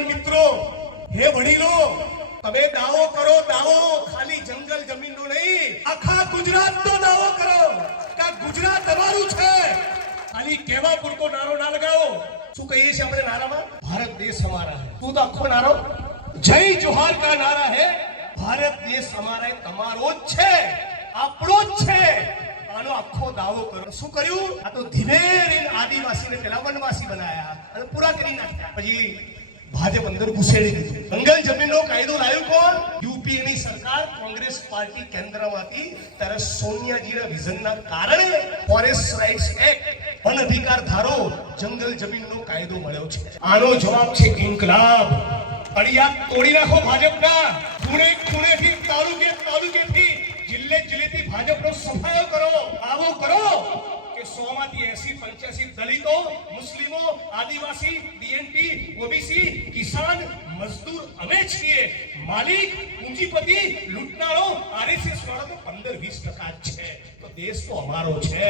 યુવાન મિત્રો, હે વડીલો, તમે દાવો કરો, દાવો ખાલી જંગલ જમીનનો નહીં, આખા ગુજરાતનો દાવો કરો કે ગુજરાત તમારું છે. ખાલી કહેવા પૂરતો નારો ના લગાવો. શું કહીએ છીએ આપણે નારામાં? ભારત દેશ હમારા હૈ. શું તો આખો નારો જય જોહાર કા નારા હૈ. ભારત દેશ અમારા તમારો જ છે, આપણો જ છે. આનો આખો દાવો કરો. શું કર્યું? આ તો ધીમે ધીમે આદિવાસીને પેલા વનવાસી બનાયા અને પૂરા કરી નાખ્યા. પછી ભાજપ અંદર ઘુસેડી દીધું. જંગલ જમીનનો કાયદો લાવ્યું કોણ? યુપીની સરકાર, કોંગ્રેસ પાર્ટી કેન્દ્રમાંથી. ત્યારે સોનિયાજીના વિઝનના કારણે ફોરેસ્ટ રાઇટ્સ એક્ટ, વન અધિકાર ધારો, જંગલ જમીનનો કાયદો મળ્યો છે. આનો જવાબ છે ઇન્કલાબ. અડિયાદ તોડી નાખો ભાજપના. ખૂણે ખૂણેથી, તાલુકેથી, જિલ્લેથી ભાજપનો સફાયો કરો. આવો કરો કે 100 માંથી 80-85 દલિતો, મુસ્લિમો, આદિવાસી, બીએનપી, ઓબીસી, કિસાન, મજદૂર અમે છીએ. માલિક, પૂંજીપતિ, લૂંટનારો, આરએસએસ વાળો તો 15-20% છે. તો દેશ તો અમારો છે,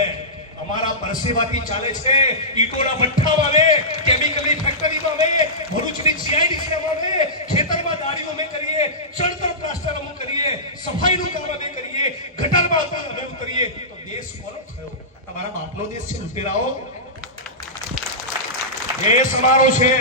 અમારા પરસેવાથી ચાલે છે. ઈટોના ભઠ્ઠામાં અમે, કેમિકલની ફેક્ટરીમાં અમે, ભરૂચની જીઆઈડીસીમાં અમે, ખેતરમાં દાડીઓ અમે કરીએ, ચણતર પ્લાસ્ટર અમે કરીએ, સફાઈનું કામ અમે કરીએ, ગટરમાં અમે કરીએ. તો દેશ કોનો થયો? તમારા બાપનો દેશ છે લૂંટેરાઓ. દેશ અમારો છે.